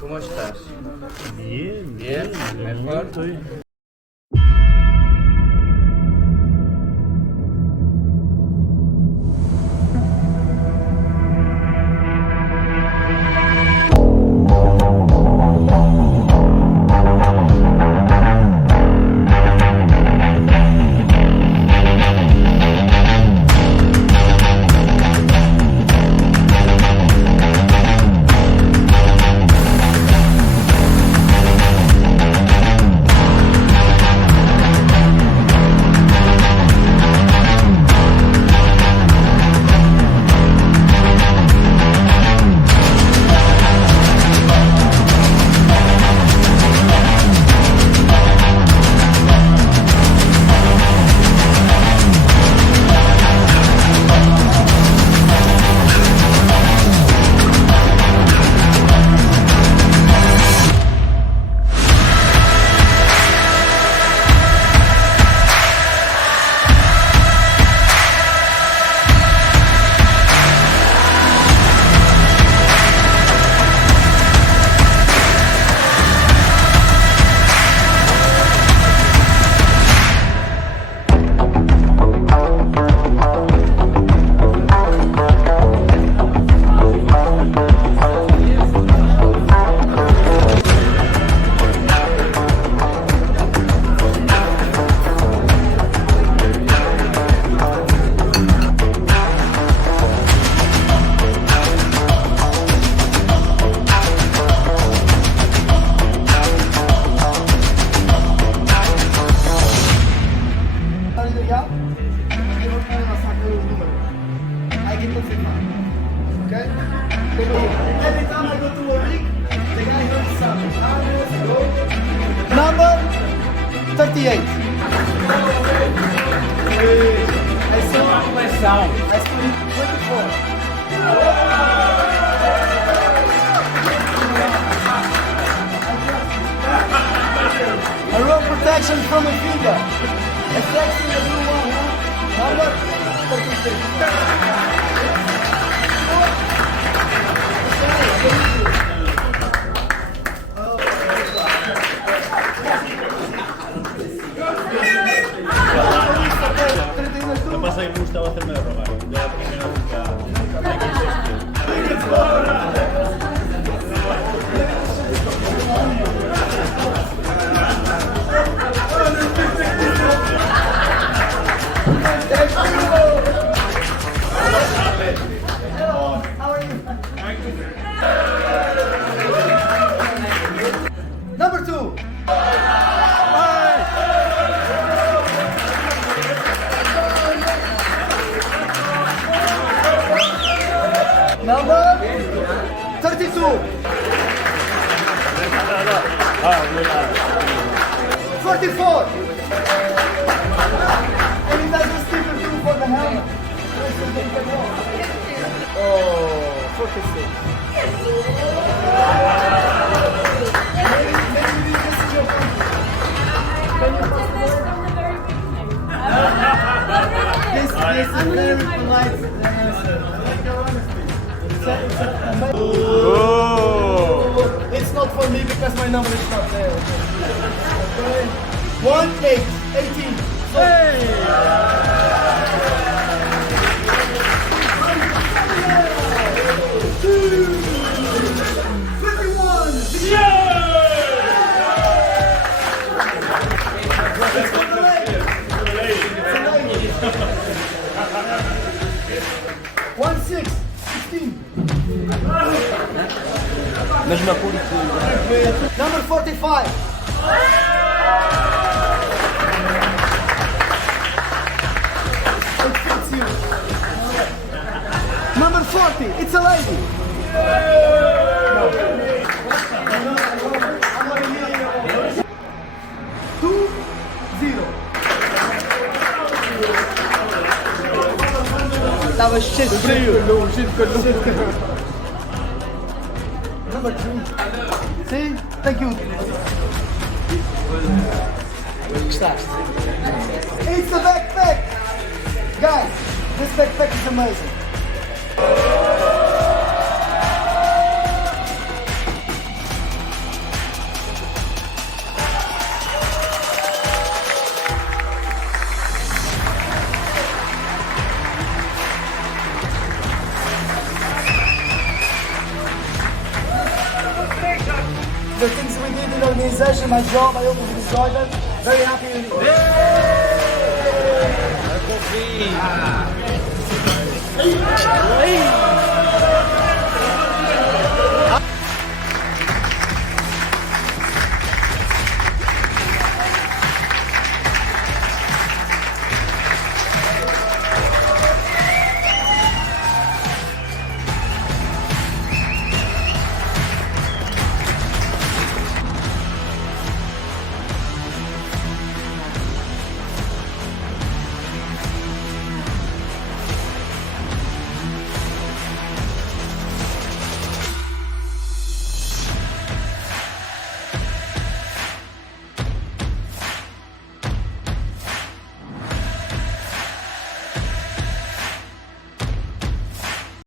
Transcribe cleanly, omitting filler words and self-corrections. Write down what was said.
¿Cómo estás? Bien, Bien, mejor. Estoy... Number 38. Essa é uma coleção. Let's do it. 24. A roll protection from a finger. A flexing the blue one, huh? Number 36. Lo que pasa es que me gustaba hacerme de robar. Yo la primera nunca me quise Number 2. Number 32. 44. And it has a sticker too for the helmet. Oh, 46. Maybe this is your country. Can you pass the word? This is very polite answer. It's not for me because my number is not there. Okay. 18. Number 45. It fits you. Number 40. It's a lady. No. 2-0. estava cheio de frio. Number 2. Sim, thank you. Gostaste? It's the backpack! Guys, this backpack is amazing. The things we did in the organization, my job, I hope you enjoyed it. Very happy with it.